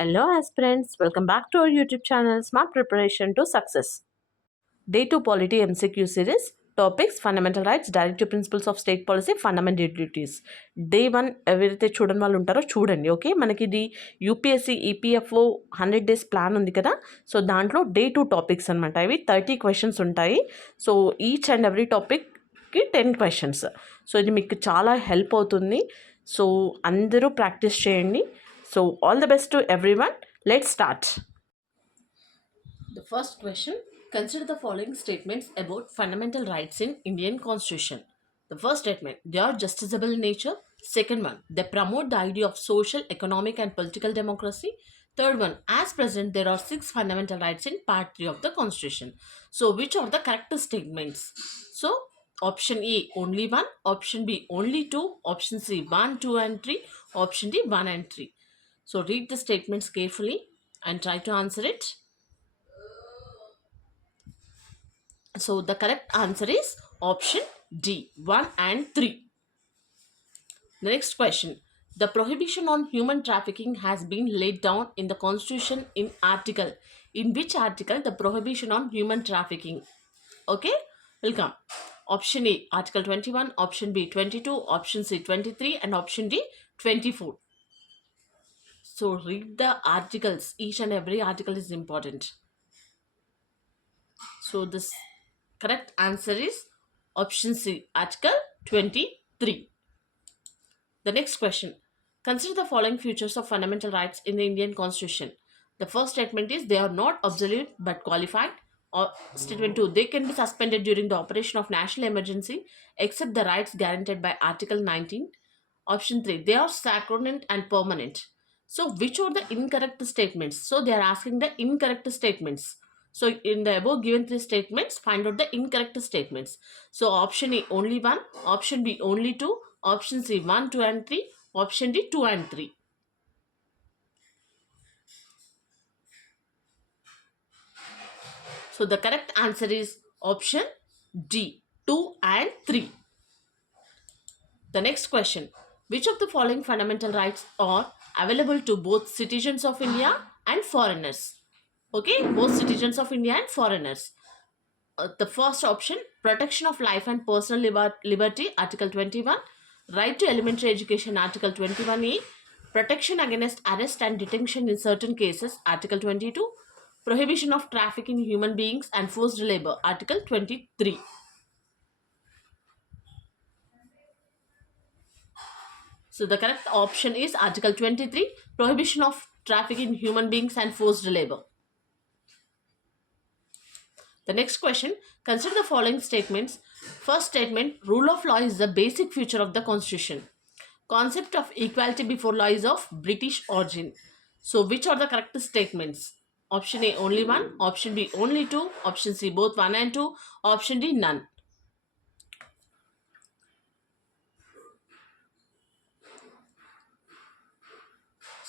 Hello aspirants, welcome back to our YouTube channel Smart Preparation to Success. Day 2 Polity MCQ Series. Topics: Fundamental Rights, Directive Principles of State Policy, Fundamental Duties. Day 1 ఎవరైతే చూడని వాళ్ళు ఉంటారో చూడండి. Okay, మనకి ఇది UPSC EPFO 100 days plan ఉంది కదా. So దాంట్లో డే 2 టాపిక్స్ అనమాట. ఇవి 30 క్వశ్చన్స్ ఉంటాయి. సో ఈచ్ అండ్ ఎవ్రీ టాపిక్కి 10 క్వశ్చన్స్. సో ఇది మీకు చాలా హెల్ప్ అవుతుంది. సో అందరూ ప్రాక్టీస్ చేయండి. So all the best to everyone. Let's start. The first question: consider the following statements about fundamental rights in Indian Constitution. The first statement: they are justiciable in nature. Second one: they promote the idea of social, economic and political democracy. Third one: as present there are 6 fundamental rights in part 3 of the Constitution. So which are the correct statements? So option A only 1, option B only 2, option C 1, 2 and 3, option D 1 and 3. So read the statements carefully and try to answer it. So the correct answer is option D, 1 and 3. The next question: the prohibition on human trafficking has been laid down in the Constitution in article. In which article the prohibition on human trafficking? Okay, welcome. Option A Article 21, option B 22, option C 23 and option D 24. So read the articles. Each and every article is important. So this correct answer is option C, Article 23. The next question: consider the following features of fundamental rights in the Indian Constitution. The first statement is they are not absolute but qualified. Or statement 2: they can be suspended during the operation of national emergency except the rights guaranteed by Article 19. Option 3: they are sacrosanct and permanent. So which are the incorrect statements? So they are asking the incorrect statements. So in the above given 3 statements, find out the incorrect statements. So option A only 1, option B only 2, option C 1, 2 and 3, option D 2 and 3. So the correct answer is option D, 2 and 3. The next question: which of the following fundamental rights are available to both citizens of India and foreigners? Okay, both citizens of India and foreigners. The first option: protection of life and personal liberty, Article 21. Right to elementary education, Article 21A. Protection against arrest and detention in certain cases, Article 22. Prohibition of trafficking in human beings and forced labor, Article 23. So the correct option is Article 23, prohibition of trafficking in human beings and forced labor. The next question: consider the following statements. First statement: rule of law is the basic feature of the Constitution. Concept of equality before law is of British origin. So which are the correct statements? Option A only 1, option B only 2, option C both 1 and 2, option D none.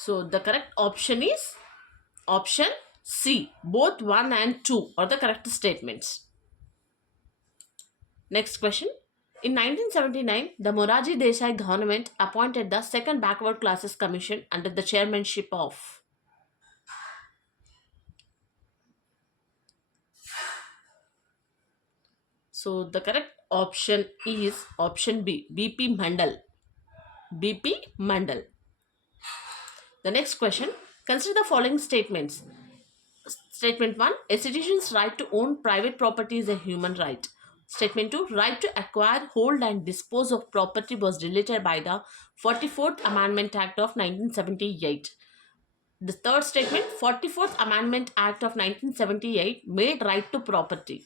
So the correct option is option C, both 1 and 2 are the correct statements. Next question: in 1979, the Morarji Desai government appointed the second Backward Classes Commission under the chairmanship of. So the correct option is option B, BP Mandal. BP Mandal. The next question: consider the following statements. Statement 1: a citizen's right to own private property is a human right. Statement 2: right to acquire, hold and dispose of property was deleted by the 44th Amendment Act of 1978. The third statement: 44th Amendment Act of 1978 made right to property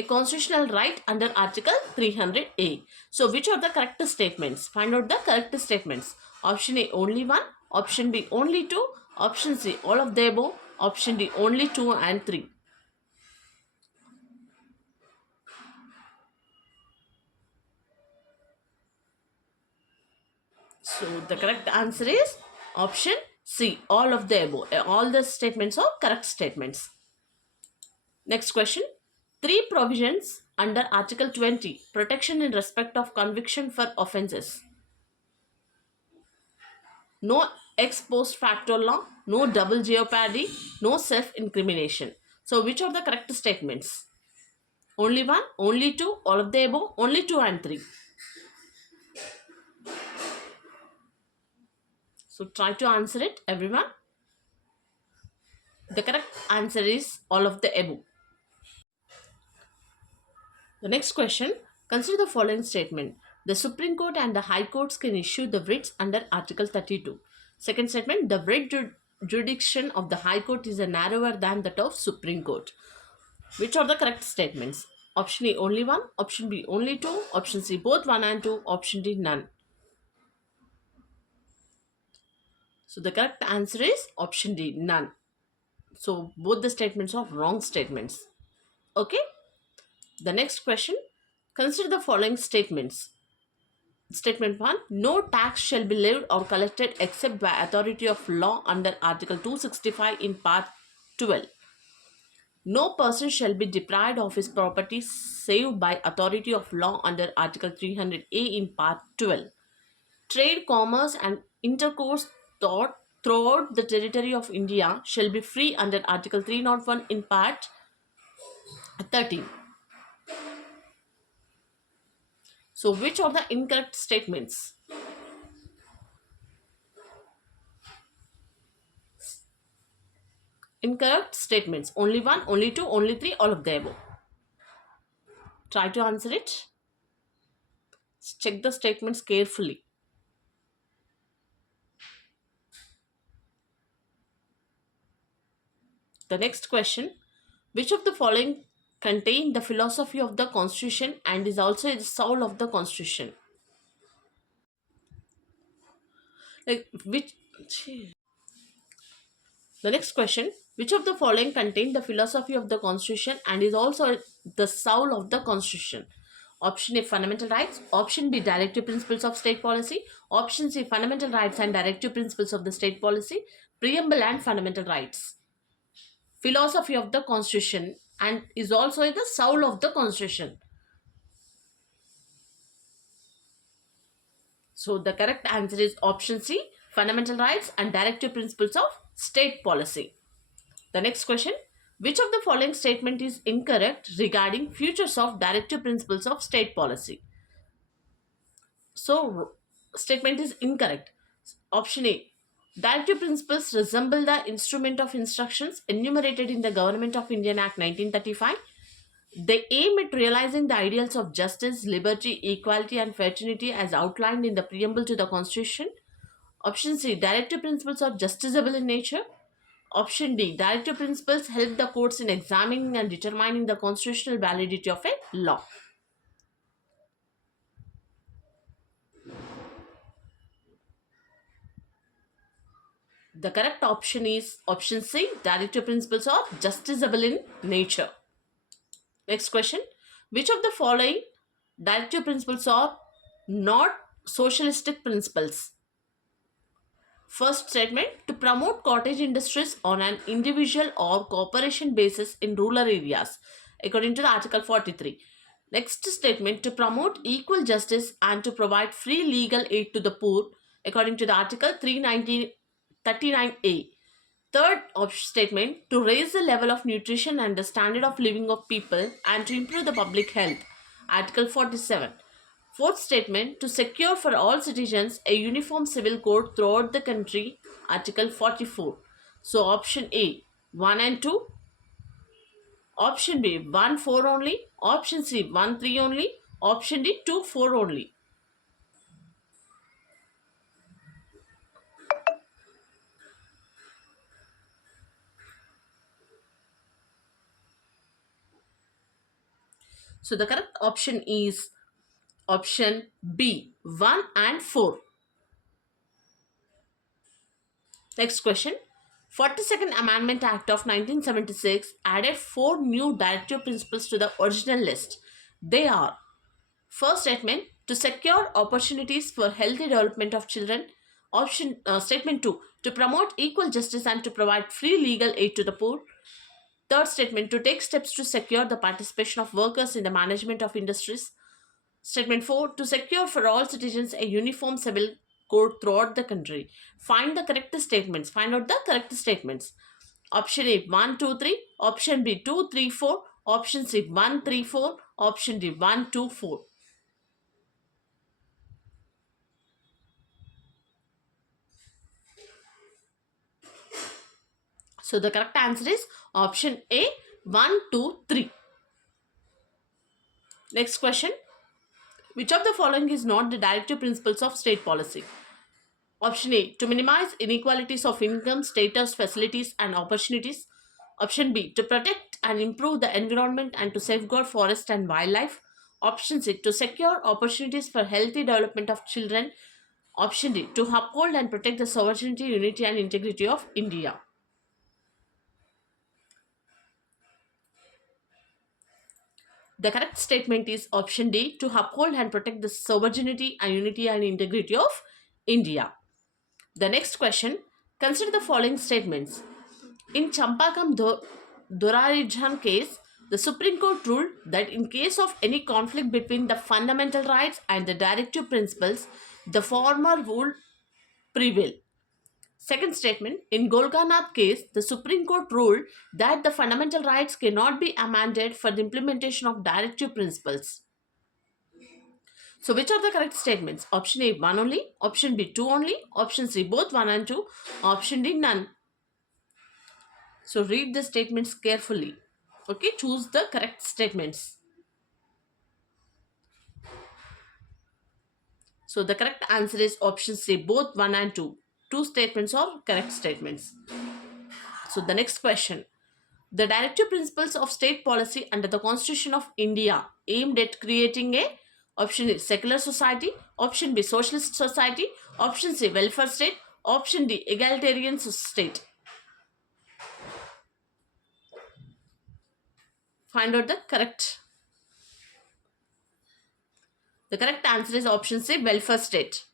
a constitutional right under Article 300A. So which are the correct statements? Find out the correct statements. Option A only 1, option B only 2, option C all of the above, option D only 2 and 3. So the correct answer is option C, all of the above. All the statements are correct statements. Next question: 3 provisions under Article 20, protection in respect of conviction for offences. No ex post facto law, no double jeopardy, no self-incrimination. So which are the correct statements? Only one, only two, all of the above, only two and three. So try to answer it, everyone. The correct answer is all of the above. The next question, consider the following statement. The Supreme Court and the High Courts can issue the writs under Article 32. Second statement, the writ jurisdiction of the High Court is narrower than that of Supreme Court. Which are the correct statements? Option A, only one. Option B, only two. Option C, both one and two. Option D, none. So the correct answer is option D, none. So both the statements are wrong statements. Okay. The next question, consider the following statements. Statement 1, no tax shall be levied or collected except by authority of law under Article 265 in Part 12. No person shall be deprived of his property save by authority of law under Article 300A in Part 12. Trade, commerce and intercourse throughout the territory of India shall be free under Article 301 in Part 13. So which are the incorrect statements? Incorrect statements. Only one, only two, only three, all of the above. Try to answer it. Check the statements carefully. The next question, which of the following contain the philosophy of the Constitution and is also the soul of the Constitution? Like which? The next question, which of the following contain the philosophy of the Constitution and is also the soul of the Constitution? Option A, fundamental rights. Option B, directive principles of state policy. Option C, fundamental rights and directive principles of the state policy. Preamble and fundamental rights. Philosophy of the Constitution and is also the soul of the Constitution. So the correct answer is option C, fundamental rights and directive principles of state policy. The next question, which of the following statement is incorrect regarding futures of directive principles of state policy? So statement is incorrect. Option A, directive principles resemble the instrument of instructions enumerated in the Government of India Act 1935. They aim at realizing the ideals of justice, liberty, equality and fraternity as outlined in the preamble to the Constitution. Option C, directive principles are justiciable in nature. Option D, directive principles help the courts in examining and determining the constitutional validity of a law. The correct option is option C, directive principles are justiciable in nature. Next question, which of the following directive principles are not socialistic principles? First statement, to promote cottage industries on an individual or cooperation basis in rural areas, according to the Article 43. Next statement, to promote equal justice and to provide free legal aid to the poor, according to the Article 339A. Third statement, to raise the level of nutrition and the standard of living of people and to improve the public health, Article 47. Fourth statement, to secure for all citizens a uniform civil code throughout the country, Article 44. So option A, 1 and 2. Option B, 1, 4 only. Option C, 1, 3 only. Option D, 2, 4 only. So the correct option is option B, 1 and 4. Next question. 42nd Amendment Act of 1976 added 4 new directive principles to the original list. They are: first statement, to secure opportunities for healthy development of children. Statement 2, to promote equal justice and to provide free legal aid to the poor. Third statement, to take steps to secure the participation of workers in the management of industries. Statement 4, to secure for all citizens a uniform civil code throughout the country. Find the correct statements. Find out the correct statements. Option A 1, 2, 3. Option B 2, 3, 4. Option C 1, 3, 4. Option D 1, 2, 4. So the correct answer is option A 1, 2, 3. Next question. Which of the following is not the directive principles of state policy? Option A, to minimize inequalities of income, status, facilities, and opportunities. Option B, to protect and improve the environment and to safeguard forest and wildlife. Option C, to secure opportunities for healthy development of children. Option D, to uphold and protect the sovereignty, unity, and integrity of India. The correct statement is option D, to uphold and protect the sovereignty and unity and integrity of India. The next question, consider the following statements. In Champakam Dorarijan case, the Supreme Court ruled that in case of any conflict between the fundamental rights and the directive principles, the former would prevail. Second statement, in Golganath case, the Supreme Court ruled that the fundamental rights cannot be amended for the implementation of directive principles. So which are the correct statements? Option A 1 only, option B 2 only, option C both 1 and 2, option D none. So read the statements carefully. Okay, choose the correct statements. So the correct answer is option C, both 1 and 2. Two statements are correct statements. So the next question. The directive principles of state policy under the Constitution of India aimed at creating a option A secular society, option B socialist society, option C welfare state, option D egalitarian state. Find out the correct. The correct answer is option C welfare state.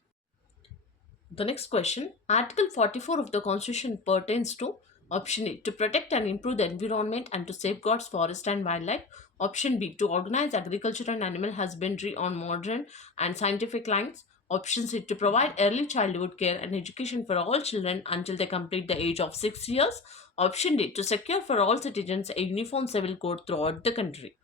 The next question, Article 44 of the Constitution pertains to option A, to protect and improve the environment and to safeguard forest and wildlife. Option B, to organize agriculture and animal husbandry on modern and scientific lines. Option C, to provide early childhood care and education for all children until they complete the age of 6 years. Option D, to secure for all citizens a uniform civil code throughout the country.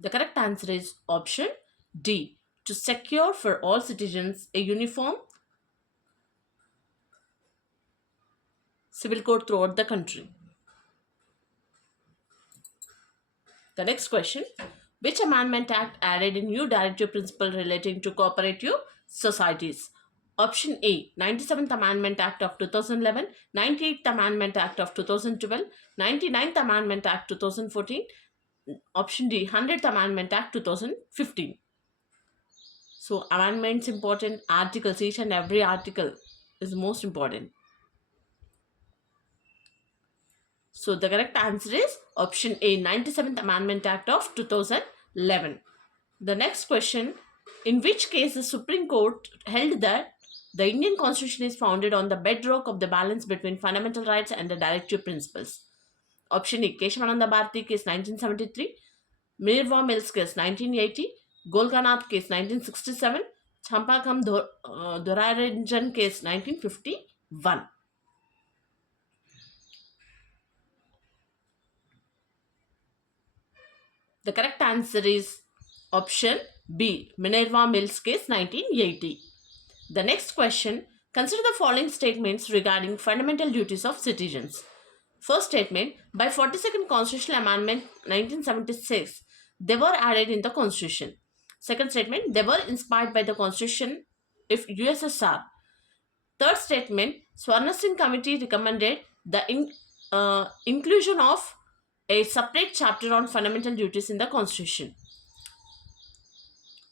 The correct answer is option D, to secure for all citizens a uniform civil code throughout the country. The next question, which amendment act added a new directive principle relating to cooperative societies? Option A, 97th Amendment Act of 2011, 98th Amendment Act of 2012, 99th Amendment Act 2014, option D, 100th Amendment Act 2015. So amendments important, articles, each and every article is most important. So the correct answer is option A, 97th Amendment Act of 2011. The next question, in which case the Supreme Court held that the Indian Constitution is founded on the bedrock of the balance between fundamental rights and the directive principles? Option A, Keshavananda Bharati case 1973, Minerva Mills case 1980, Golganath case 1967, Champakam Doraranjan case 1951. The correct answer is option B, Minerva Mills case 1980. The next question, consider the following statements regarding fundamental duties of citizens. First statement, by 42nd Constitutional Amendment 1976, they were added in the Constitution. Second statement, they were inspired by the Constitution of USSR. Third statement, Swarna Singh Committee recommended the inclusion of a separate chapter on fundamental duties in the Constitution.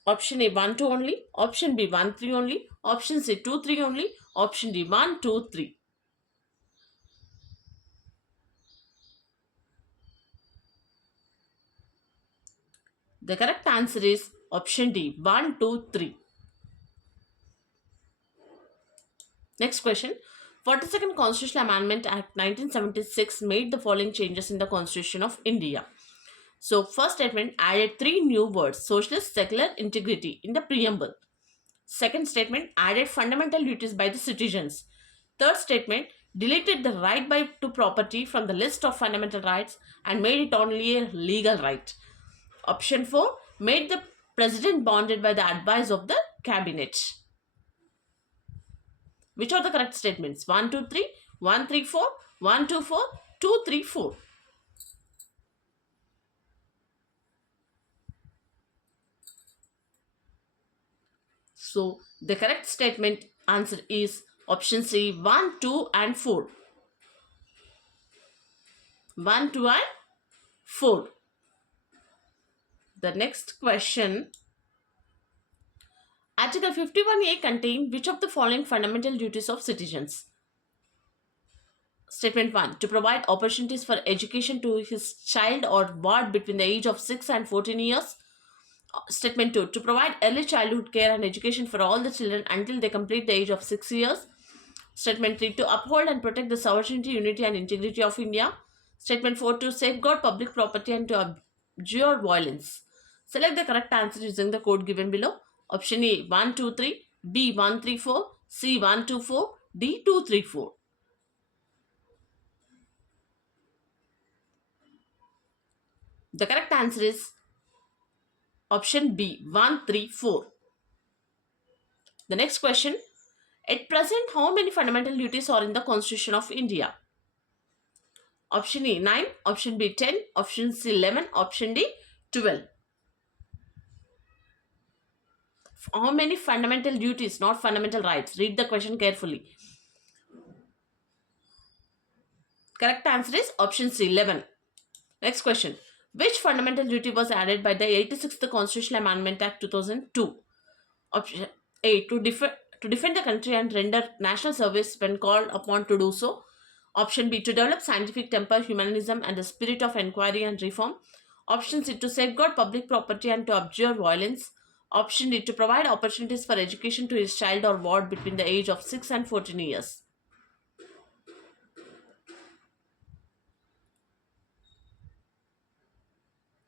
Option A 1 2 only, option B 1 3 only, option C 2 3 only, option D 1 2 3. The correct answer is option D 1 2 3. Next question, 42nd Constitutional Amendment Act 1976 made the following changes in the Constitution of India. So, first statement added three new words: socialist, secular, integrity in the preamble. Second statement added fundamental duties by the citizens. Third statement deleted the right by to property from the list of fundamental rights and made it only a legal right. Option 4 made the president bounded by the advice of the cabinet. Which are the correct statements? 1, 2, 3, 1, 3, 4, 1, 2, 4, 2, 3, 4. So the correct statement answer is option C, 1, 2 and 4. 1, 2 and 4. The next question. Article 51A contain which of the following fundamental duties of citizens? Statement 1. To provide opportunities for education to his child or ward between the age of 6 and 14 years. Statement 2. To provide early childhood care and education for all the children until they complete the age of 6 years. Statement 3. To uphold and protect the sovereignty, unity and integrity of India. Statement 4. To safeguard public property and to abjure violence. Select the correct answer using the code given below. Option A 1, 2, 3, B 1, 3, 4, C 1, 2, 4, D 2, 3, 4. The correct answer is option B 1, 3, 4. The next question. At present, how many fundamental duties are in the Constitution of India? Option A 9, option B 10, option C 11, option D 12. How many fundamental duties, not fundamental rights? Read the question carefully. Correct answer is option C 11. Next question. Which fundamental duty was added by the 86th Constitutional Amendment Act 2002? Option A. To defend the country and render national service when called upon to do so. Option B. To develop scientific temper, humanism, and the spirit of inquiry and reform. Option C. To safeguard public property and to abjure violence. Option D. To provide opportunities for education to his child or ward between the age of 6 and 14 years.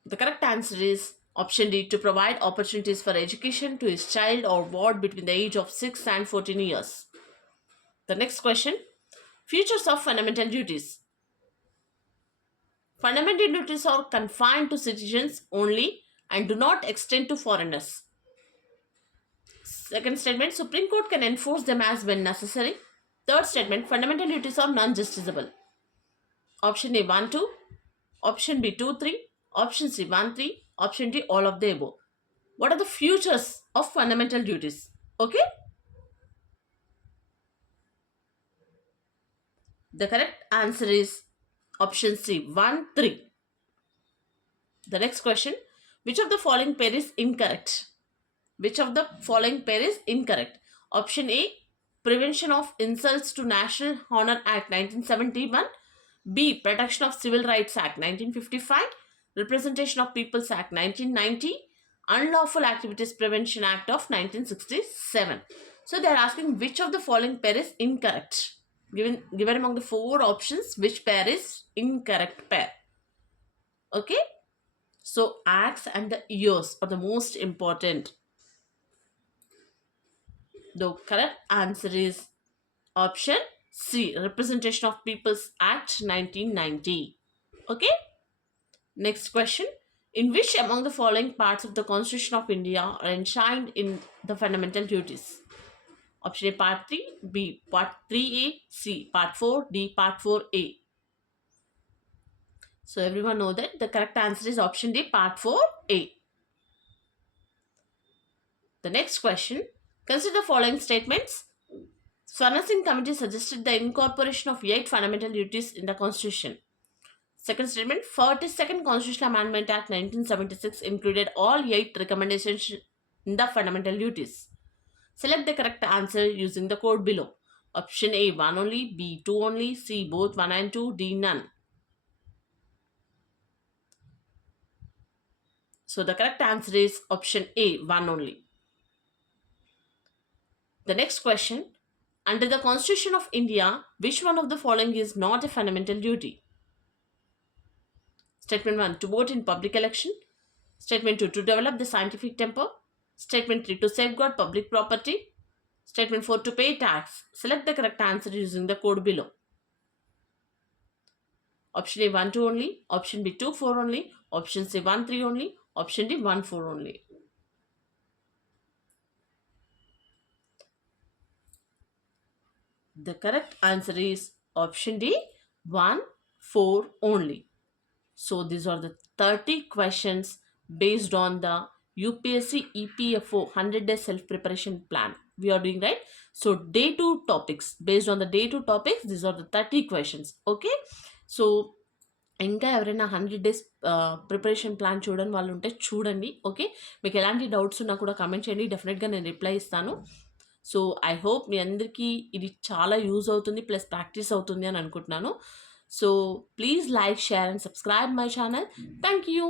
The correct answer is option D. To provide opportunities for education to his child or ward between the age of 6 and 14 years. The next question. Features of fundamental duties. Fundamental duties are confined to citizens only and do not extend to foreigners. Second statement, Supreme Court can enforce them as when necessary. Third statement, fundamental duties are non-justiciable. Option A 1, 2, option B 2, 3, option C 1, 3, option D all of the above. What are the features of fundamental duties? Okay? The correct answer is option C 1, 3. The next question, which of the following pair is incorrect? Which of the following pair is incorrect? Option A, Prevention of Insults to National Honor Act 1971. B, Protection of Civil Rights Act 1955. Representation of Peoples Act 1990. Unlawful Activities Prevention Act of 1967. So they are asking which of the following pair is incorrect. Given among the four options, which pair is incorrect pair? Okay. So acts and the years are the most important. The correct answer is option C, Representation of Peoples Act 1990. Okay. Next question. In which among the following parts of the Constitution of India are enshrined in the fundamental duties? Option A Part 3, B Part 3A, C Part 4, D Part 4A. So everyone know that the correct answer is option D Part 4A. The next question. Consider the following statements. Swarna Singh Committee suggested the incorporation of 8 fundamental duties in the Constitution. Second statement, 42nd Constitutional Amendment Act 1976 included all 8 recommendations in the fundamental duties. Select the correct answer using the code below. Option A 1 only, B 2 only, C both 1 and 2, D none. So the correct answer is option A 1 only. The next question. Under the Constitution of India, which one of the following is not a fundamental duty? Statement 1, to vote in public election. Statement 2, to develop the scientific temper. Statement 3, to safeguard public property. Statement 4, to pay tax. Select the correct answer using the code below. Option A 1 2 only, option B 2 4 only, option C 1 3 only, option D 1 4 only. The correct answer is option D 1 4 only. So these are the 30 questions based on the UPSC EPFO 100-day self-preparation plan we are doing, right? So day 2 topics, based on the day 2 topics, these are the 30 questions. Okay, so ఇంకా ఎవరైనా 100 days preparation plan చూడని వాళ్ళు ఉంటే చూడండి. Okay, మీకు ఎలాంటి doubts ఉన్నా కూడా కమెంట్ చేయండి, డెఫినెట్గా నేను రిప్లై ఇస్తాను. సో ఐ హోప్ మీ అందరికీ ఇది చాలా యూజ్ అవుతుంది, ప్లస్ ప్రాక్టీస్ అవుతుంది అని అనుకుంటున్నాను. So please like, share and subscribe my channel. Thank you.